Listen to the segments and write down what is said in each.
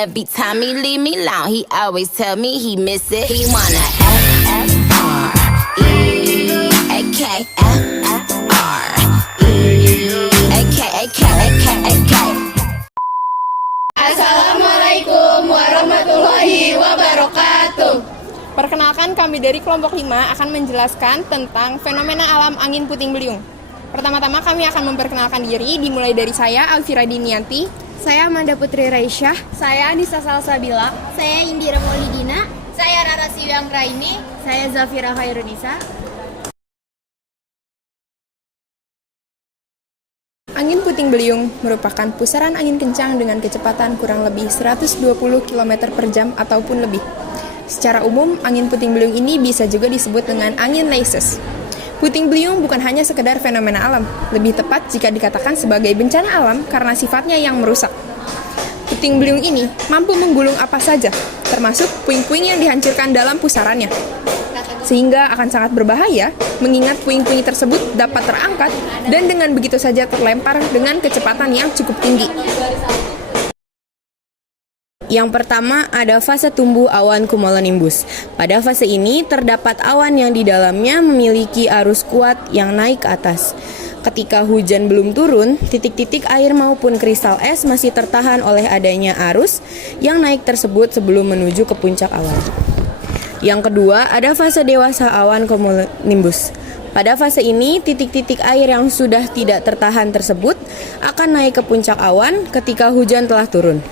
Every time he leave me alone, he always tell me he miss it. He wanna F-F-R-E-A-K-A-K-A-K-A-K. Assalamualaikum warahmatullahi wabarakatuh. Perkenalkan, kami dari kelompok 5 akan menjelaskan tentang fenomena alam angin puting beliung. Pertama-tama kami akan memperkenalkan diri, dimulai dari saya, Alfira Dinianti. Saya Amanda Putri Raisyah. Saya Anissa Salsabila. Saya Indira Maulidina. Saya Rara Siwang Raini. Saya Zafira Khairunisa. Angin puting beliung merupakan pusaran angin kencang dengan kecepatan kurang lebih 120 km per jam ataupun lebih. Secara umum, angin puting beliung ini bisa juga disebut dengan angin leicester. Puting beliung bukan hanya sekedar fenomena alam, lebih tepat jika dikatakan sebagai bencana alam karena sifatnya yang merusak. Puting beliung ini mampu menggulung apa saja, termasuk puing-puing yang dihancurkan dalam pusarannya. Sehingga akan sangat berbahaya mengingat puing-puing tersebut dapat terangkat dan dengan begitu saja terlempar dengan kecepatan yang cukup tinggi. Yang pertama ada fase tumbuh awan cumulonimbus. Pada fase ini terdapat awan yang di dalamnya memiliki arus kuat yang naik ke atas. Ketika hujan belum turun, titik-titik air maupun kristal es masih tertahan oleh adanya arus yang naik tersebut sebelum menuju ke puncak awan. Yang kedua, ada fase dewasa awan cumulonimbus. Pada fase ini, titik-titik air yang sudah tidak tertahan tersebut akan naik ke puncak awan ketika hujan telah turun.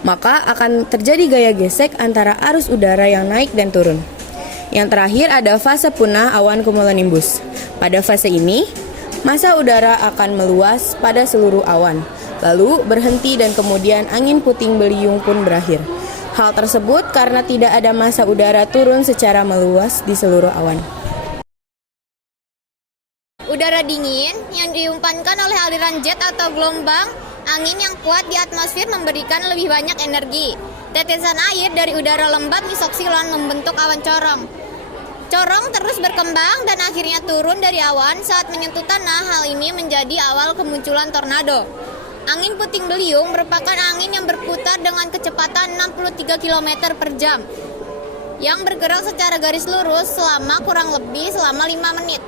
Maka akan terjadi gaya gesek antara arus udara yang naik dan turun. Yang terakhir ada fase punah awan cumulonimbus. Pada fase ini, massa udara akan meluas pada seluruh awan, lalu berhenti dan kemudian angin puting beliung pun berakhir. Hal tersebut karena tidak ada massa udara turun secara meluas di seluruh awan. Udara dingin yang diumpankan oleh aliran jet atau gelombang angin yang kuat di atmosfer memberikan lebih banyak energi. Tetesan air dari udara lembab mesoxilon membentuk awan corong. Corong terus berkembang dan akhirnya turun dari awan saat menyentuh tanah. Hal ini menjadi awal kemunculan tornado. Angin puting beliung merupakan angin yang berputar dengan kecepatan 63 km per jam yang bergerak secara garis lurus selama kurang lebih 5 menit.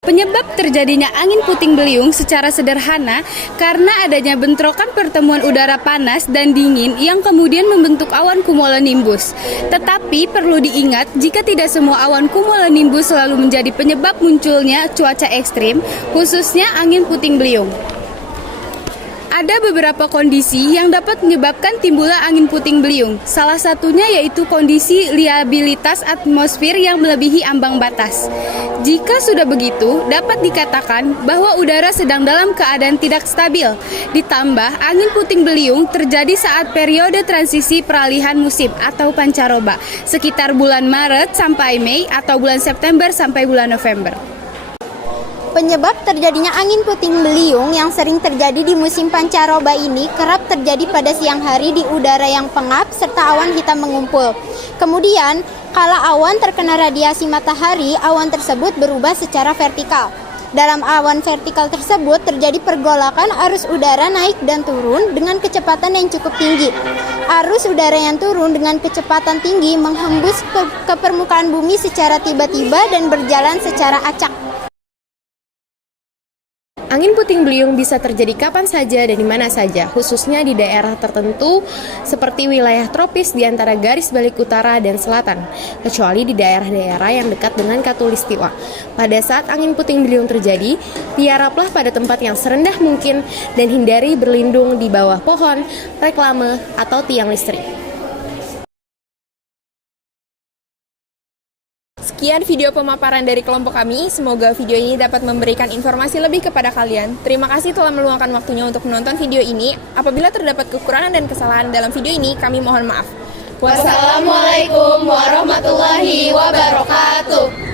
Penyebab terjadinya angin puting beliung secara sederhana karena adanya bentrokan pertemuan udara panas dan dingin yang kemudian membentuk awan cumulonimbus. Tetapi perlu diingat jika tidak semua awan cumulonimbus selalu menjadi penyebab munculnya cuaca ekstrim, khususnya angin puting beliung. Ada beberapa kondisi yang dapat menyebabkan timbulnya angin puting beliung. Salah satunya yaitu kondisi liabilitas atmosfer yang melebihi ambang batas. Jika sudah begitu, dapat dikatakan bahwa udara sedang dalam keadaan tidak stabil. Ditambah, angin puting beliung terjadi saat periode transisi peralihan musim atau pancaroba, sekitar bulan Maret sampai Mei atau bulan September sampai bulan November. Penyebab terjadinya angin puting beliung yang sering terjadi di musim pancaroba ini kerap terjadi pada siang hari di udara yang pengap serta awan hitam mengumpul. Kemudian, kala awan terkena radiasi matahari, awan tersebut berubah secara vertikal. Dalam awan vertikal tersebut terjadi pergolakan arus udara naik dan turun dengan kecepatan yang cukup tinggi. Arus udara yang turun dengan kecepatan tinggi menghembus ke permukaan bumi secara tiba-tiba dan berjalan secara acak. Angin puting beliung bisa terjadi kapan saja dan di mana saja, khususnya di daerah tertentu seperti wilayah tropis di antara garis balik utara dan selatan, kecuali di daerah-daerah yang dekat dengan khatulistiwa. Pada saat angin puting beliung terjadi, tiaraplah pada tempat yang serendah mungkin dan hindari berlindung di bawah pohon, reklame, atau tiang listrik. Sekian video pemaparan dari kelompok kami. Semoga video ini dapat memberikan informasi lebih kepada kalian. Terima kasih telah meluangkan waktunya untuk menonton video ini. Apabila terdapat kekurangan dan kesalahan dalam video ini, kami mohon maaf. Wassalamualaikum warahmatullahi wabarakatuh.